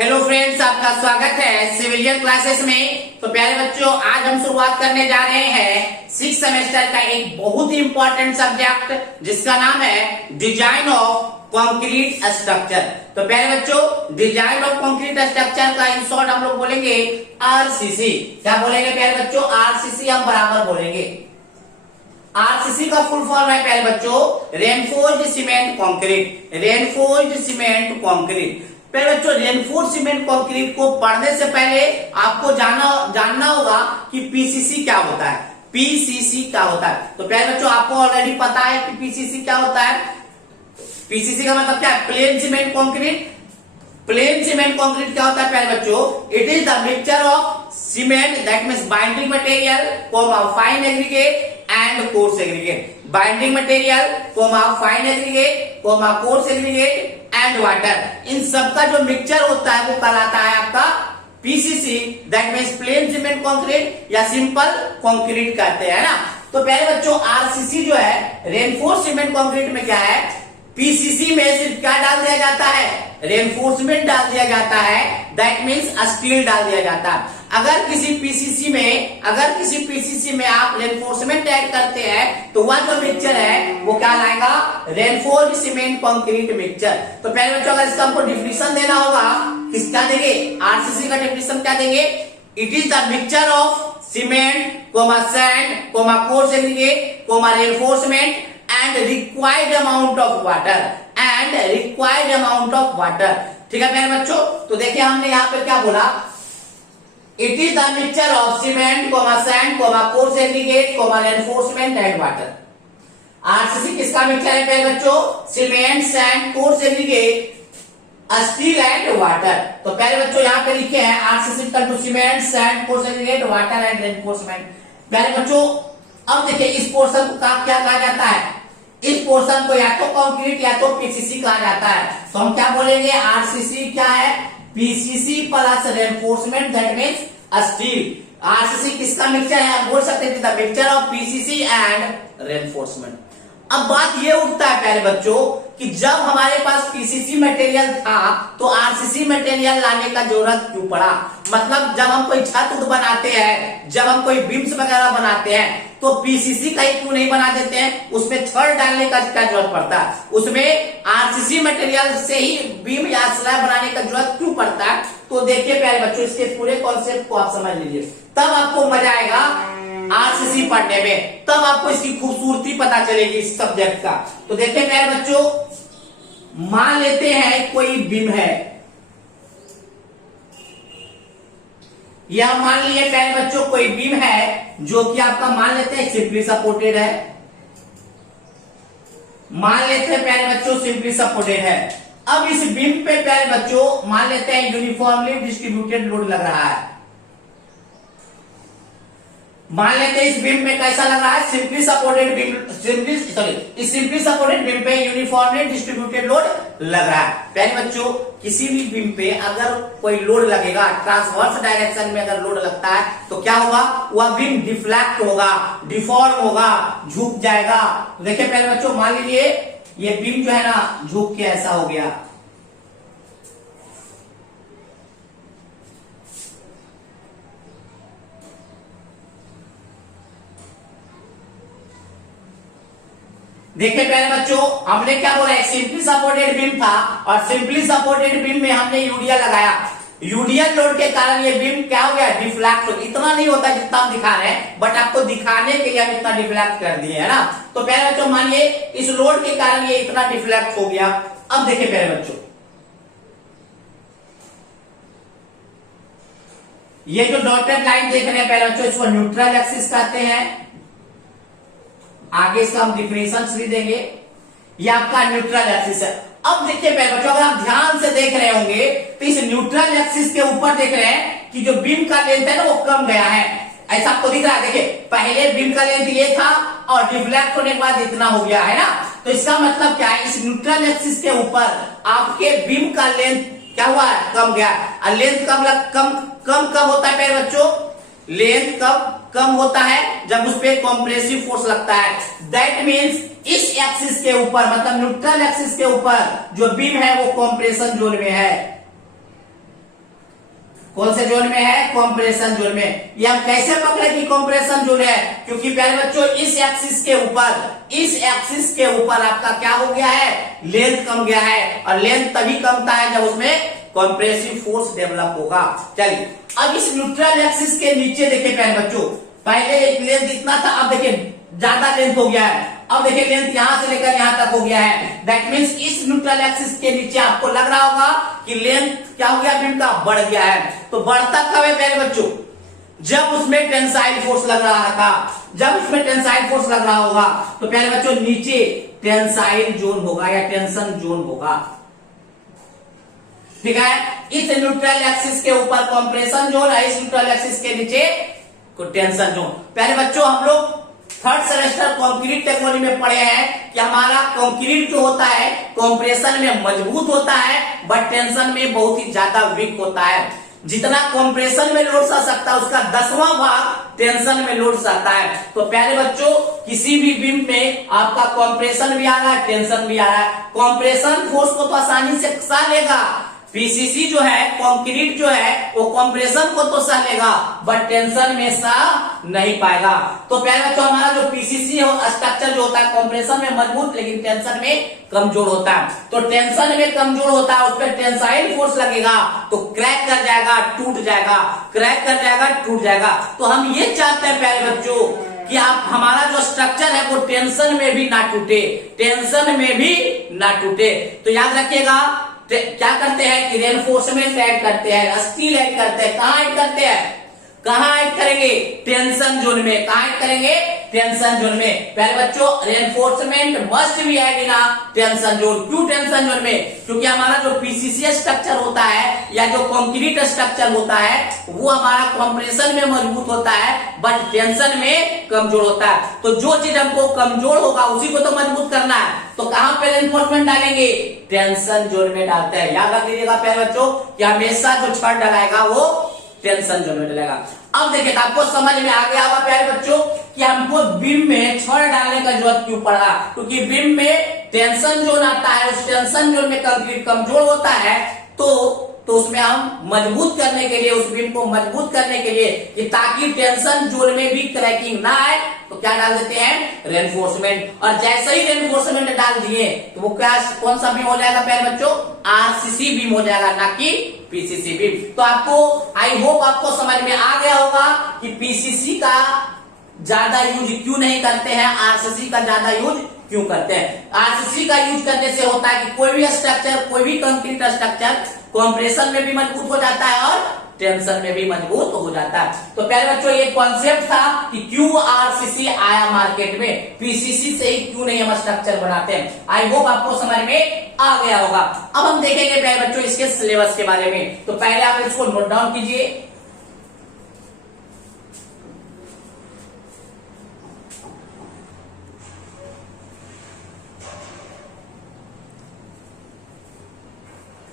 Hello friends, आपका स्वागत है सिविलियन क्लासेस में। तो प्यारे बच्चों, आज हम शुरुआत करने जा रहे हैं 6 सेमेस्टर का एक बहुत ही इंपॉर्टेंट सब्जेक्ट जिसका नाम है डिजाइन ऑफ कंक्रीट स्ट्रक्चर। तो प्यारे बच्चों, डिजाइन ऑफ कंक्रीट स्ट्रक्चर का इन शॉर्ट हम लोग बोलेंगे आरसीसी। क्या बोलेंगे प्यारे बच्चों? आरसीसी हम बराबर बोलेंगे। आरसीसी का फुल फॉर्म है प्यारे बच्चों reinforced cement concrete. Reinforced cement concrete. प्यारे बच्चों, रेनफोर्स्ड सीमेंट कंक्रीट को पढ़ने से पहले आपको जानना होगा कि पीसीसी क्या होता है। पीसीसी क्या होता है? तो प्यारे बच्चों, आपको ऑलरेडी पता है कि पीसीसी क्या होता है। पीसीसी का मतलब क्या है? Plain cement concrete. Plain cement concrete क्या होता है प्यारे बच्चों? It is the mixture of cement that means binding material fine aggregate and coarse aggregate. Binding material fine aggregate coarse aggregate and water. इन सब का जो मिक्सचर होता है वो कहलाता है आपका PCC that means plane cement concrete या सिंपल कंक्रीट कहते हैं ना। तो प्यारे बच्चों, आरसीसी जो है रेनफोर्स्ड सीमेंट कंक्रीट में क्या है? पीसीसी में सिर्फ क्या डाल दिया जाता है? रेनफोर्समेंट डाल दिया जाता है, दैट मीन्स स्टील डाल दिया जाता है। अगर किसी पीसीसी में आप रेनफोर्समेंट ऐड करते हैं तो वह जो मिक्सचर है वो क्या लाएगा? Reinforced cement concrete mixture. तो पहले बच्चों, अगर इसका हमको डिफिनेशन देना होगा, किसका देंगे? आरसीसी का डिफिनेशन क्या देंगे? It is the mixture of cement sand coarse aggregate reinforcement and required amount of water। ठीक है मेरे बच्चों, तो देखिए हमने यहाँ पे क्या बोला? It is the mixture of cement sand coarse aggregate reinforcement and water. RCC किसका मिक्सचर है प्यारे बच्चों? Cement sand coarse aggregate steel and water. तो प्यारे बच्चों यहाँ पे लिखे हैं RCC equal to cement sand coarse aggregate water and reinforcement. प्यारे बच्चों, अब देखिए इस पोर्शन को क्या कहा जाता है? इस पोर्शन को या तो कंक्रीट या तो पीसीसी कहा जाता है। तो हम क्या बोलेंगे? आरसीसी क्या है? PCC plus reinforcement that means steel. RCC किसका मिक्सचर है? आप बोल सकते हैं the mixture of PCC and reinforcement. अब बात ये उठता है प्यारे बच्चों कि जब हमारे पास पीसीसी मटेरियल था तो आरसीसी मटेरियल लाने का जरूरत क्यों पड़ा? मतलब जब हम कोई छत बनाते हैं, जब हम कोई बीम्स वगैरह बनाते हैं तो पीसीसी का ही क्यों नहीं बना देते हैं? उसमें छड़ डालने का क्या जरूरत पड़ता है? उसमें आरसीसी मटेरियल से ही बीम या स्लैब बनाने का जरूरत क्यों पड़ता है? तो देखिए प्यारे बच्चों, इसके पूरे कॉन्सेप्ट को आप समझ लीजिए, तब आपको मजा आएगा आरसीसी पढ़ने में, तब आपको इसकी खूबसूरती पता चलेगी इस सब्जेक्ट का। तो देखिए प्यारे बच्चों, मान लेते हैं कोई बीम है, यह मान लिए प्यारे बच्चों कोई बीम है जो कि आपका मान लेते हैं सिंपली सपोर्टेड है। मान लेते हैं प्यारे बच्चों सिंपली सपोर्टेड है। अब इस बीम पे प्यारे बच्चों मान लेते हैं यूनिफॉर्मली डिस्ट्रीब्यूटेड लोड लग रहा है। मान लेते हैं इस बीम में कैसा लग रहा है? सिंपली सपोर्टेड बीम, इस सिंपली सपोर्टेड बीम पे यूनिफॉर्मली डिस्ट्रीब्यूटेड लोड लग रहा है। प्यारे बच्चों, किसी भी बीम पे अगर कोई लोड लगेगा, ट्रांसवर्स डायरेक्शन में अगर लोड लगता है तो क्या होगा? वह बीम डिफ्लेक्ट होगा, डिफॉर्म होगा, झुक जाएगा। तो देखिए प्यारे बच्चों, मान लीजिए ये बीम जो है ना झुक के ऐसा हो गया। देखिए प्यारे बच्चों, हमने क्या बोला? एक सिंपली सपोर्टेड बीम था और सिंपली सपोर्टेड बीम में हमने यूडिया लगाया। यूडियल लोड के कारण ये बीम क्या हो गया? डिफ्लेक्ट हो। इतना नहीं होता जितना हम दिखा रहे हैं, बट आपको दिखाने के लिए हम इतना डिफ्लेक्ट कर दिए है ना। तो प्यारे बच्चों, मानिए इस लोड के कारण ये इतना डिफ्लेक्ट हो गया। अब देखिए प्यारे बच्चों, ये जो डॉटेड लाइन देख रहे हैं प्यारे बच्चों, इसको न्यूट्रल एक्सिस कहते हैं। आगे इसका हम डिफिनेशन भी देंगे। ये आपका न्यूट्रल एक्सिस है। अब देखिए प्यारे बच्चों, अगर आप ध्यान से देख रहे होंगे तो इस न्यूट्रल एक्सिस के ऊपर देख रहे हैं कि जो बीम का लेंथ है ना वो कम गया है। ऐसा आपको दिख रहा है? देखिए पहले बीम का लेंथ ये था और डिफ्लेक्ट होने के बाद इतना हो गया है ना। तो इसका मतलब क्या है? इस न्यूट्रल एक्सिस के ऊपर आपके बीम का लेंथ क्या हुआ है? कम गया। और लेंथ कम होता है प्यारे बच्चों? लेंथ कम होता है जब उस पर कॉम्प्रेसिव फोर्स लगता है। दैट मीन्स इस एक्सिस के ऊपर, मतलब न्यूट्रल एक्सिस के ऊपर जो बीम है वो कॉम्प्रेशन जोन में है। कौन से जोन में है? कंप्रेशन जोन में। ये हम कैसे पकड़े कि कंप्रेशन जोन है? क्योंकि प्यारे बच्चों इस एक्सिस के ऊपर आपका क्या हो गया है? लेंथ कम गया है, और लेंथ तभी कमता है जब उसमें कंप्रेसिव फोर्स डेवलप होगा। चलिए अब इस न्यूट्रल एक्सिस के नीचे देखिए प्यारे बच्चों, पहले एक लेंथ इतना था, अब देखिए ज्यादा लेंथ हो गया है। अब देखिए लेंथ यहां से लेकर यहां तक हो गया है। दैट मीन्स इस न्यूट्रल एक्सिस के नीचे आपको लग रहा होगा कि लेंथ क्या हो गया? बीम का बढ़ गया है। तो बढ़ता कब है प्यारे बच्चों? जब उसमें टेंसाइल फोर्स लग रहा था। जब उसमें टेंसाइल फोर्स लग रहा होगा तो प्यारे बच्चों नीचे टेंसाइल जोन होगा या टेंशन जोन होगा। ठीक है, इस न्यूट्रल एक्सिस के ऊपर कंप्रेशन जोन है, इस न्यूट्रल एक्सिस के नीचे टेंशन जोन। प्यारे बच्चों हम लोग थर्ड सेमेस्टर कंक्रीट टेक्नोलॉजी में पढ़े हैं कि हमारा कंक्रीट जो होता है कंप्रेशन में मजबूत होता है, बट टेंशन में बहुत ही ज्यादा वीक होता है। जितना कंप्रेशन में लोड सह सकता है उसका 10वां भाग टेंशन में लोड सहता है। तो प्यारे बच्चों किसी भी बीम में आपका कंप्रेशन भी आ रहा है, टेंशन भी आ रहा है। कंप्रेशन फोर्स को तो आसानी से सह लेगा, पीसीसी जो है कंक्रीट जो है वो कंप्रेशन को तो सह लेगा, बट टेंशन में सह नहीं पाएगा। तो प्यारे बच्चों हमारा जो पीसीसी स्ट्रक्चर जो होता है कंप्रेशन में मजबूत लेकिन टेंशन में कमजोर होता है। तो टेंशन में कमजोर होता है, उस पर टेंसाइल फोर्स लगेगा तो क्रैक कर जाएगा, टूट जाएगा, क्रैक कर जाएगा, टूट जाएगा। तो हम ये चाहते हैं प्यारे बच्चों कि आप हमारा जो स्ट्रक्चर है वो टेंशन में भी ना टूटे, टेंशन में भी ना टूटे। तो याद रखिएगा क्या करते हैं कि रेनफोर्समेंट ऐड करते हैं, स्टील ऐड करते हैं। कहां ऐड करते हैं? कहां ऐड करेंगे? टेंशन जोन में। कहां ऐड करेंगे? टेंशन जोन में। पहले बच्चों reinforcement must be add in tension zone. क्यों टेंशन जोन में? क्योंकि हमारा जो पीसीसी स्ट्रक्चर होता है या जो कंक्रीट स्ट्रक्चर होता है वो हमारा कंप्रेशन में मजबूत होता है, बट टेंशन में कमजोर होता है। तो जो चीज हमको कमजोर होगा उसी को तो मजबूत करना है। तो कहां पे रेनफोर्समेंट डालेंगे? टेंशन जोन में डालते हैं। याद रख लीजिएगा प्यारे बच्चों कि हमेशा जो छड़ डलाएगा वो टेंशन जोन में डलेगा। अब देखिए आपको समझ में आ गया होगा प्यारे बच्चों कि हमको बीम में छड़ डालने का जरूरत क्यों पड़ा, क्योंकि बीम में टेंशन जोन आता है, उस टेंशन जोन में कंक्रीट कमजोर होता है। तो उसमें हम मजबूत करने के लिए, उस बीम को मजबूत करने के लिए कि ताकि टेंशन जोन में भी क्रैकिंग ना आए, तो क्या डाल देते हैं? रेनफोर्समेंट। और जैसे ही रेनफोर्समेंट डाल दिए तो वो क्या कौन सा बीम हो जाएगा प्यारे बच्चों? आरसीसी बीम हो जाएगा, ना कि पीसीसी बीम। तो आपको आई होप आपको समझ में आ गया होगा कि पीसीसी का ज्यादा यूज क्यों नहीं करते हैं, आरसीसी का ज्यादा यूज क्यों करते हैं। आरसीसी का यूज करने से होता है कि कोई भी स्ट्रक्चर, कोई भी कंक्रीट स्ट्रक्चर कंप्रेशन में भी मजबूत हो जाता है और टेंशन में भी मजबूत हो जाता है। तो प्यारे बच्चों ये कॉन्सेप्ट था कि क्यों आरसीसी आया मार्केट में, पीसीसी से ही क्यों नहीं हम स्ट्रक्चर बनाते हैं। आई होप आपको समझ में आ गया होगा। अब हम देखेंगे प्यारे बच्चों इसके सिलेबस के बारे में। तो पहले आप इसको नोट डाउन कीजिए।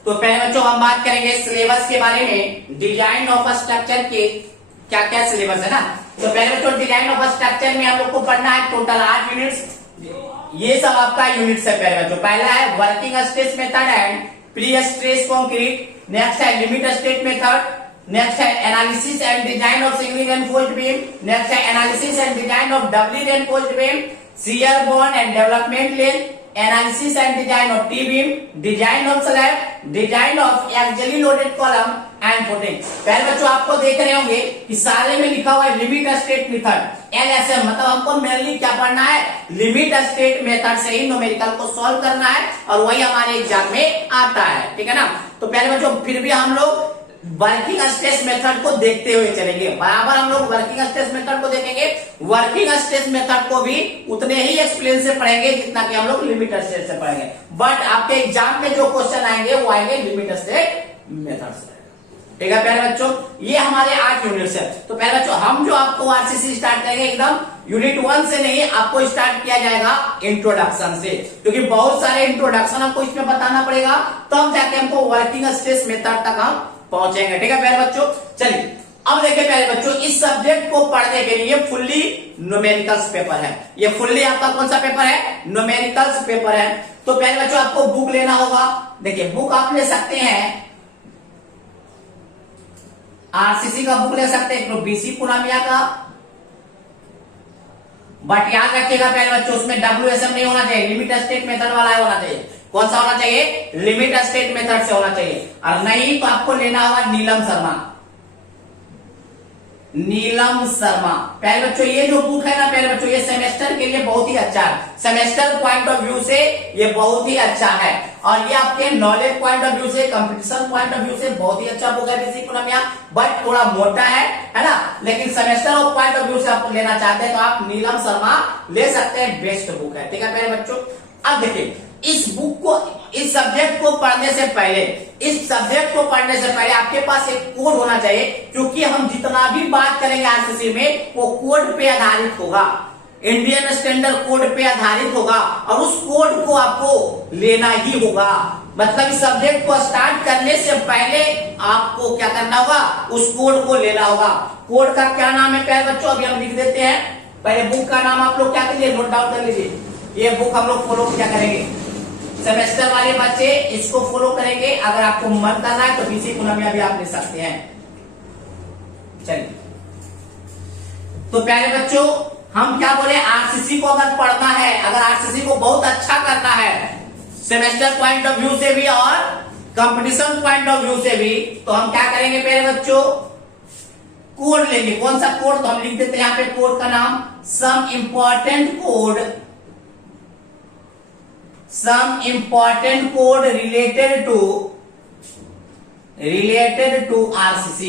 तो पहले बच्चों हम बात करेंगे सिलेबस के बारे में। डिजाइन ऑफ स्ट्रक्चर के क्या क्या सिलेबस है ना। तो पहले बच्चों डिजाइन ऑफ स्ट्रक्चर में हम लोग को पढ़ना है टोटल 8 यूनिट्स। ये सब आपका यूनिट्स है प्यारे बच्चों। पहला है working stress method and pre stress concrete, next है लिमिट स्टेट मेथड, नेक्स्ट है analysis and design of singly reinforced beam, next है analysis and design of doubly reinforced beam, shear bond and development length, analysis and design of T beam, design of slab, design of axially loaded column and footing. पहले बच्चों आपको देख रहे होंगे कि सारे में लिखा हुआ है लिमिट स्टेट मेथड, एलएसएम। मतलब हमको मेनली क्या पढ़ना है? लिमिट स्टेट मेथड से ही न्यूमेरिकल को सॉल्व करना है और वही हमारे एग्जाम में आता है। ठीक है ना। तो पहले बच्चों फिर भी हम लोग वर्किंग स्ट्रेस मेथड को देखते हुए चलेंगे, बराबर हम लोग वर्किंग स्ट्रेस मेथड को देखेंगे। वर्किंग स्ट्रेस मेथड को भी उतने ही एक्सप्लेन से पढ़ेंगे जितना कि हम लोग लिमिट स्ट्रेस से पढ़ेंगे, बट आपके एग्जाम में जो क्वेश्चन आएंगे वो आएंगे लिमिट स्टेट मेथड से। ठीक है प्यारे बच्चों, ये हमारे 8 यूनिट्स है। तो प्यारे बच्चों हम जो आपको आरसीसी स्टार्ट करेंगे एकदम यूनिट 1 से नहीं, आपको स्टार्ट किया जाएगा इंट्रोडक्शन से, क्योंकि बहुत सारे इंट्रोडक्शन हमको इसमें बताना पड़ेगा, तब जाके हमको वर्किंग स्ट्रेस मेथड तक हम पहुंचेंगे। ठीक है प्यारे बच्चों। चलिए अब देखिए प्यारे बच्चों, इस सब्जेक्ट को पढ़ने के लिए फुल्ली न्यूमेरिकल्स पेपर है। ये फुल्ली आपका कौन सा पेपर है? न्यूमेरिकल्स पेपर है। तो प्यारे बच्चों आपको बुक लेना होगा। देखिए बुक आप ले सकते हैं आरसीसी का बुक ले सकते हैं, बीसी पुनामिया का। बट याद रखिएगा पहले बच्चों, उसमें WSM नहीं होना चाहिए, लिमिट स्टेट मेथड वाला होना चाहिए। कौन सा होना चाहिए? लिमिट स्टेट मेथड से होना चाहिए। और नहीं तो आपको लेना होगा नीलम शर्मा। नीलम शर्मा पहले बच्चों, ये जो बुक है ना पहले बच्चों, ये सेमेस्टर के लिए बहुत ही अच्छा है। सेमेस्टर पॉइंट ऑफ व्यू से ये बहुत ही अच्छा है, और ये आपके नॉलेज पॉइंट ऑफ व्यू से, कंपटीशन पॉइंट ऑफ व्यू से बहुत ही अच्छा बुक है बीसी पुनामिया। बट थोड़ा मोटा है ना, लेकिन semester of point of view से आप लेना चाहते हैं तो आप नीलम शर्मा ले सकते हैं, बेस्ट बुक है। ठीक है पहले बच्चों, अब देखिए इस बुक को, इस सब्जेक्ट को पढ़ने से पहले, इस सब्जेक्ट को पढ़ने से पहले आपके पास एक कोड होना चाहिए, क्योंकि हम जितना भी बात करेंगे आरसीसी में वो कोड पे आधारित होगा, इंडियन स्टैंडर्ड कोड पे आधारित होगा, और उस कोड को आपको लेना ही होगा। मतलब इस सब्जेक्ट को स्टार्ट करने से पहले आपको क्या करना होगा? उस कोड को लेना होगा। कोड का क्या नाम है प्यारे बच्चों? अभी हम लिख देते हैं। पहले बुक का नाम आप लोग क्या करिए, नोट डाउन कर लीजिए। ये बुक हम लोग फॉलो क्या करेंगे, सेमेस्टर वाले बच्चे इसको फॉलो करेंगे। अगर आपको मन करना है तो बीसी पुनामिया भी आप ले सकते हैं। चलिए, तो प्यारे बच्चों हम क्या बोले, आरसीसी को अगर पढ़ना है, अगर आरसीसी को बहुत अच्छा करना है सेमेस्टर पॉइंट ऑफ व्यू से भी और कंपटीशन पॉइंट ऑफ व्यू से भी, तो हम क्या करेंगे प्यारे बच्चों? कोड लेंगे। कौन सा कोड? तो हम लिख देते हैं यहाँ पे कोड का नाम, some important code, some important code related to RCC।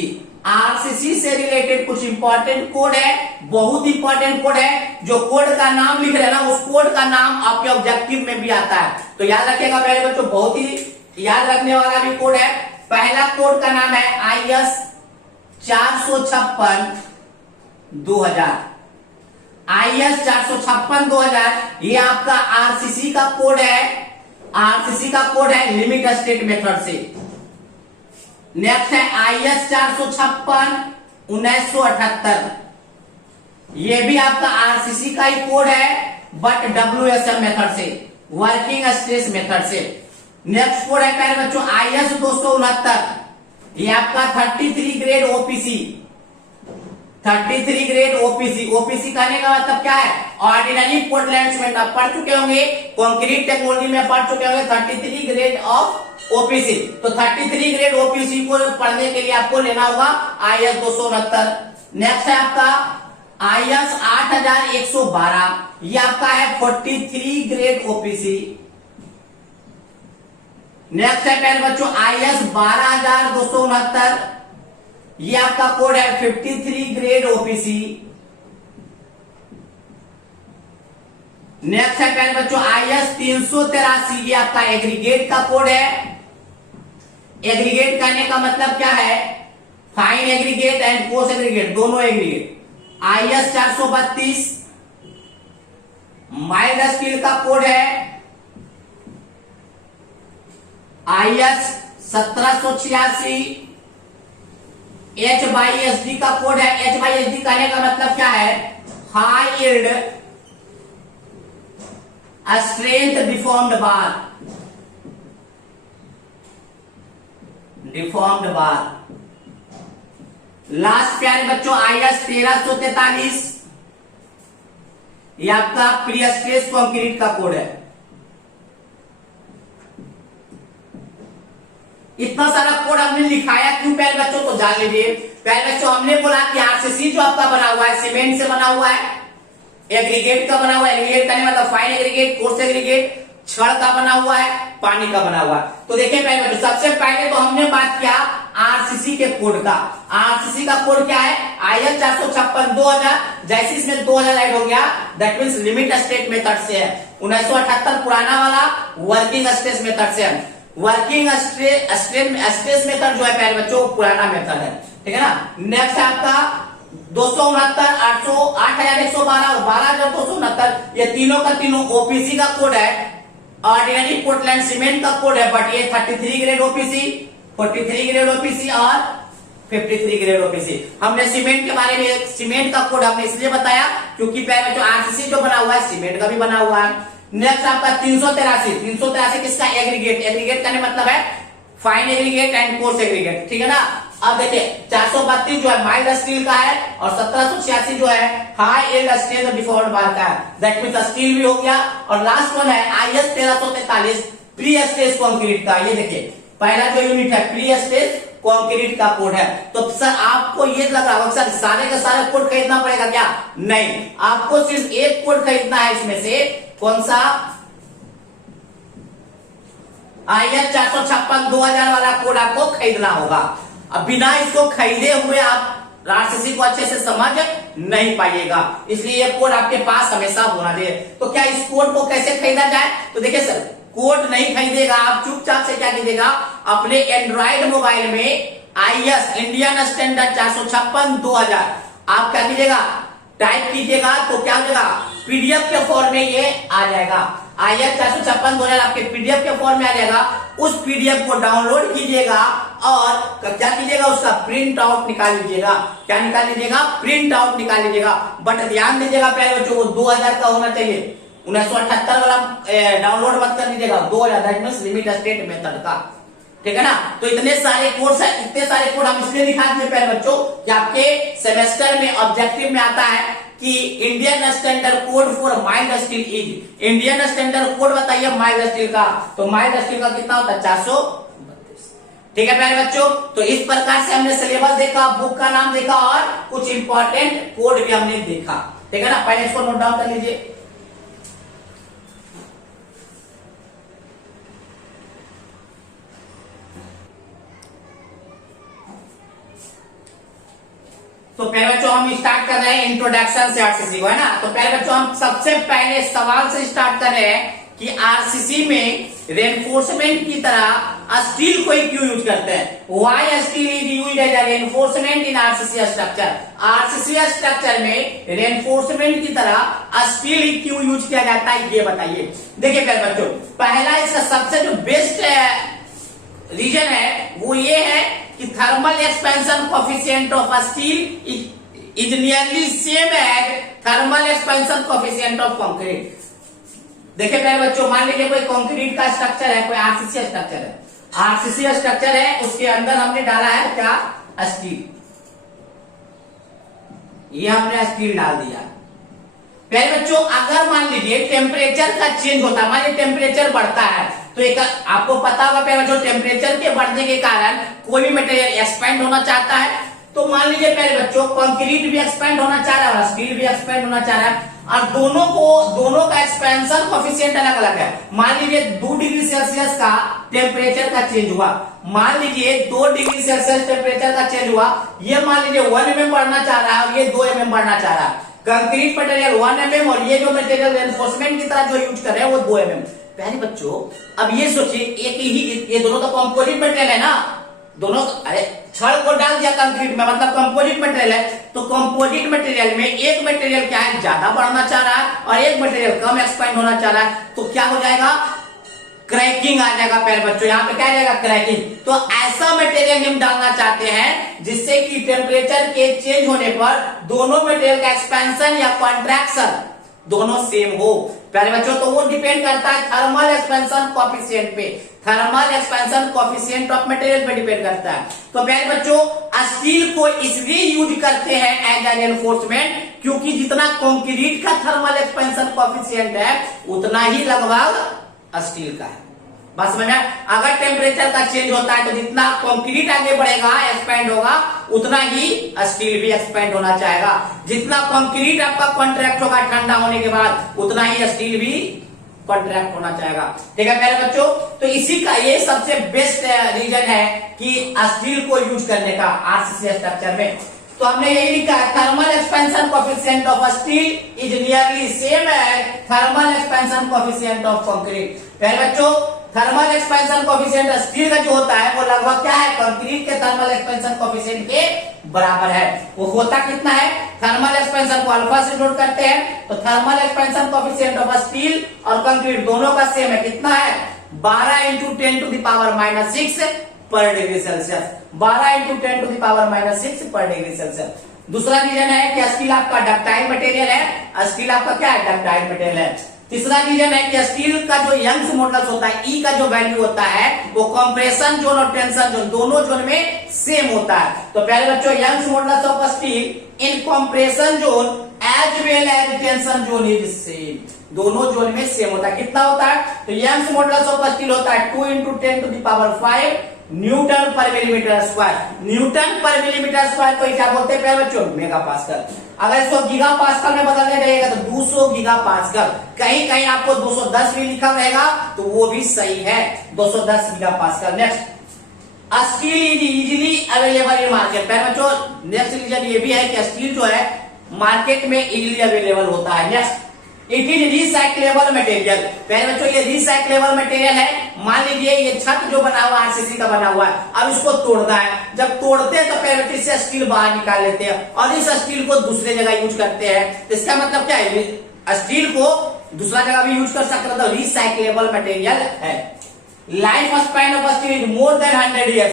RCC से रिलेटेड कुछ इंपॉर्टेंट कोड है, बहुत इंपॉर्टेंट कोड है। जो कोड का नाम लिख रहे हैं ना, उस कोड का नाम आपके ऑब्जेक्टिव में भी आता है, तो याद रखिएगा पहले बच्चों, बहुत ही याद रखने वाला भी कोड है। पहला कोड का नाम है IS 456/2000। IS 456/2000 ये आपका आरसीसी का कोड है, आरसीसी का कोड है लिमिट स्टेट मेथड से। नेक्स्ट है IS 456/1978, ये भी आपका आरसीसी का ही कोड है, बट WSM मेथड से, वर्किंग स्ट्रेस मेथड से। नेक्स्ट कोड है प्यारे बच्चों IS 269, ये आपका 33 grade OPC, 33 grade OPC. OPC कहने का मतलब क्या है? Ordinary Portland cement. आप पढ़ चुके होंगे, कंक्रीट टेक्नोलॉजी में पढ़ चुके होंगे 33 ग्रेड ऑफ ओपीसी। तो 33 ग्रेड ओपीसी को पढ़ने के लिए आपको लेना होगा IS 269। नेक्स्ट है आपका IS 8112, ये आपका है 43 ग्रेड ओपीसी। नेक्स्ट है पहले बच्चों IS 12269, ये आपका कोड है 53 ग्रेड ओपीसी। नेक्स्ट है पहले बच्चों IS 383, ये आपका एग्रीगेट का कोड है। एग्रीगेट कहने का मतलब क्या है? Fine aggregate and coarse aggregate, दोनों एग्रीगेट। IS 432 माइल्ड स्टील का कोड है। IS 1786 HYSD का कोड है। HYSD कहने का मतलब क्या है? हाई यील्ड स्ट्रेंथ डिफॉर्म्ड बार, डिफॉर्म्ड बार। लास्ट प्यारे बच्चों IS 1343, ये आपका प्री स्ट्रेस कंक्रीट का कोड है। इतना सारा कोड हमने लिखाया क्यों प्यारे बच्चों? तो जान लीजिए प्यारे बच्चों, हमने बोला कि आरसीसी जो आपका बना हुआ है सीमेंट से बना हुआ है, एग्रीगेट का बना हुआ है। एग्रीगेट का मतलब फाइन एग्रीगेट, कोर्स एग्रीगेट, छड़ का बना हुआ है, पानी का बना हुआ है। तो देखिए पहले बच्चों, सबसे पहले तो हमने बात किया आरसीसी के कोड का। आरसीसी का कोड क्या है? IS 456/2000। जैसे इसमें 2000 ऐड हो गया, that means limit state method से है। 1978 पुराना वाला वर्किंग स्ट्रेस मेथड से है। वर्किंग स्ट्रेस मेथड जो है प्यारे बच्चों पुराना मेथड है, ठीक है ना। नेक्स्ट है आपका 269, 800, 8112 और 12269, ये तीनों का तीनों ओपीसी का कोड है। ऑर्डिनरी पोर्टलैंड सीमेंट का कोड है, बट ये 33 ग्रेड ओपीसी, 43 ग्रेड ओपीसी और 53 ग्रेड ओपीसी। हमने सीमेंट के बारे में, सीमेंट का कोड हमने इसलिए बताया क्योंकि पहले जो आरसीसी जो बना हुआ है सीमेंट का भी बना हुआ है। नेक्स्ट आपका 383 किसका? एग्रीगेट। एग्रीगेट का मतलब है fine aggregate and coarse aggregate, ठीक है ना। अब देखिए 432 जो है माइल्ड स्टील का है और 1786 जो है हाई एल्ड स्टील डिफॉल्ट बार का है, दैट मींस स्टील भी हो गया। और लास्ट वन है IS 1343 प्री स्टेज कंक्रीट का। ये देखिए पहला जो यूनिट है प्री स्टेज कंक्रीट का कोड है। तो सर आपको ये लग रहा होगा सर सारे के सारे कोड खरीदना पड़ेगा क्या? नहीं, आपको सिर्फ एक कोड खरीदना है इसमें से। कौन सा? IS 456 2000 वाला कोड आपको खरीदना होगा। अब बिना इसको खरीदे हुए आप आरसीसी को अच्छे से समझ नहीं पाइएगा, इसलिए ये कोड आपके पास हमेशा होना चाहिए। तो क्या इस कोड को कैसे खरीदा जाए? तो देखिए सर कोड नहीं खरीदेगा आप, चुपचाप से क्या कीजिएगा अपने एंड्रॉइड मोबाइल में IS इंडियन स्टैंडर्ड 456 2000 आप क्या कीजिएगा टाइप कीजिएगा, तो क्या हो जाएगा PDF के फॉर्म में ये आ जाएगा। IS 456 2000 आपके PDF के फॉर्म में आ जाएगा। उस PDF को डाउनलोड कीजिएगा और क्या कीजिएगा उसका प्रिंट आउट निकाल लीजिएगा। क्या निकाल लीजिएगा? प्रिंट आउट निकाल लीजिएगा। बट ध्यान दीजिएगा प्यारे बच्चों, वो 2000 का होना चाहिए, 1978 वाला डाउनलोड मत कर लीजिएगा, 2000 that means limit state method का, ठीक है ना। तो इतने सारे कोर्स है, इतने सारे कोड हम इसलिए दिखाते हैं प्यारे बच्चों कि आपके सेमेस्टर में ऑब्जेक्टिव में आता है कि Indian standard code for mild steel is, Indian standard code बताइए माइल्ड स्टील का, तो माइल्ड स्टील का कितना होता है 432, ठीक है प्यारे बच्चों। तो इस प्रकार से हमने सिलेबस देखा, बुक का नाम देखा और कुछ इंपॉर्टेंट कोड भी हमने देखा, ठीक है ना। पहले इसको नोट डाउन कर लीजिए। तो पहले बच्चों हम स्टार्ट कर रहे हैं इंट्रोडक्शन से आरसीसी को, है ना। तो पहले बच्चों हम सबसे पहले सवाल से स्टार्ट कर रहे हैं कि आरसीसी में रेनफोर्समेंट की तरह स्टील को क्यों यूज करते हैं? Why steel is used as a reinforcement in RCC structure? RCC structure में रेनफोर्समेंट की तरह स्टील क्यों यूज किया जाता है, ये बताइए। देखिए पहले बच्चों, पहला इसका सबसे जो बेस्ट रीजन है वो ये है कि thermal expansion coefficient of steel is nearly same as thermal expansion coefficient of concrete. देखिए पहले बच्चों, मान लीजिए कोई कंक्रीट का स्ट्रक्चर है, कोई आरसीसी स्ट्रक्चर है, आरसीसी स्ट्रक्चर है, उसके अंदर हमने डाला है क्या? स्टील। ये हमने स्टील डाल दिया। पहले बच्चों अगर मान लीजिए टेम्परेचर का चेंज होता है, मान लीजिए टेम्परेचर बढ़ता है, तो एक आपको पता होगा पहले बच्चों टेम्परेचर के बढ़ने के कारण कोई भी मटेरियल एक्सपेंड होना चाहता है। तो मान लीजिए पहले बच्चों कंक्रीट भी एक्सपेंड होना चाह रहा है और स्टील भी एक्सपेंड होना चाह रहा है, और दोनों का एक्सपेंशन कोफिशिएंट अलग अलग है। मान लीजिए 2 डिग्री सेल्सियस का टेम्परेचर का चेंज हुआ, मान लीजिए 2 डिग्री सेल्सियस टेम्परेचर का चेंज हुआ, ये मान लीजिए 1 mm बढ़ना चाह रहा है और ये 2 mm बढ़ना चाह रहा है। कंक्रीट मटेरियल 1 mm और ये जो मटेरियल रेनफोर्समेंट की तरह जो यूज कर रहे हैं वो 2 mm। पहले बच्चों अब ये सोचिए एक ही, ये दोनों तो कंपोजिट मटेरियल है ना, दोनों, अरे छड़ को डाल दिया कंक्रीट में, मतलब कंपोजिट मटेरियल है। तो कंपोजिट मटेरियल में एक मटेरियल क्या है ज्यादा बढ़ना चाह रहा है और एक मटेरियल कम एक्सपेंड होना चाह रहा है, तो क्या हो जाएगा? क्रैकिंग आ जाएगा प्यारे बच्चों, यहाँ पे क्या आ जाएगा? क्रैकिंग। तो ऐसा मटेरियल हम डालना चाहते हैं जिससे कि टेम्परेचर के चेंज होने पर दोनों मटेरियल का एक्सपेंशन या कॉन्ट्रैक्शन दोनों सेम हो प्यारे बच्चों। तो वो डिपेंड करता है थर्मल एक्सपेंशन कोफिशिएंट पे, thermal expansion coefficient of material पे डिपेंड करता है। तो प्यारे बच्चों स्टील को इसलिए यूज करते हैं एज एन एनफोर्समेंट क्योंकि जितना कंक्रीट का थर्मल एक्सपेंशन कोफिशिएंट है उतना ही लगभग स्टील का है। बस में अगर टेम्परेचर का चेंज होता है तो जितना कंक्रीट आगे बढ़ेगा एक्सपेंड होगा उतना ही स्टील भी एक्सपेंड होना चाहेगा। जितना कंक्रीट आपका कॉन्ट्रैक्ट होगा ठंडा होने के बाद उतना ही स्टील भी कॉन्ट्रैक्ट होना चाहेगा, ठीक है मेरे बच्चों। तो इसी का ये सबसे बेस्ट रीजन है कि स्टील को यूज करने का आरसीसी स्ट्रक्चर में। तो हमने यही लिखा है thermal expansion coefficient of steel is nearly same as thermal expansion coefficient of concrete. पहले बच्चों थर्मल एक्सपेंशन कोफिशिएंट स्टील का जो होता है वो लगभग क्या है? कंक्रीट के थर्मल एक्सपेंशन कोफिशिएंट के बराबर है। वो होता कितना है? थर्मल एक्सपेंशन को अल्फा से नोट करते हैं, तो thermal expansion coefficient of steel और कंक्रीट दोनों का सेम है। कितना है? 12 × 10⁻⁻6 पर डिग्री सेल्सियस, 12 × 10⁻⁻6 पर डिग्री सेल्सियस। दूसरा रीजन है कि स्टील आपका डक्टाइल मटेरियल है, स्टील आपका क्या है? डक्टाइल मटेरियल है। तीसरा रीजन है कि स्टील का जो यंग्स मॉडुलस होता है, ई का जो वैल्यू होता है वो कंप्रेशन जोन और टेंशन जोन दोनों जोन में सेम होता है। तो प्यारे बच्चों, Young's modulus of steel in compression zone as well as tension zone is same, दोनों जोन में सेम होता है। कितना होता है? तो यंग्स मॉडुलस ऑफ स्टील होता है 2 × 10⁵ न्यूटन पर मिलीमीटर स्क्वायर। न्यूटन पर मिलीमीटर स्क्वायर को क्या बोलते हैं प्यारे बच्चों? Mega pascal. अगर इसको गीगा पास्कल में बदलने रहेगा तो 200 गीगा पास्कल। कहीं कहीं आपको 210 भी लिखा रहेगा तो वो भी सही है, 210 giga pascal. Next, steel is easily available in market. प्यारे बच्चों, नेक्स्ट रीजन ये भी है कि स्टील जो है मार्केट में इजीली अवेलेबल होता है। Next, it is recyclable material. प्यारे बच्चों, ये रिसाइक्लेबल मटेरियल है। मान लीजिए ये छत जो बना हुआ आरसीसी का बना हुआ है, अब इसको तोड़ना है। जब तोड़ते हैं तो प्यारे बच्चों इससे स्टील बाहर निकाल लेते हैं और इस स्टील को दूसरे जगह यूज करते हैं। इसका मतलब क्या है? स्टील को दूसरा जगह भी यूज कर सकते हैं, तो रिसाइक्लेबल मटेरियल है। Life span of steel is more than 100 years.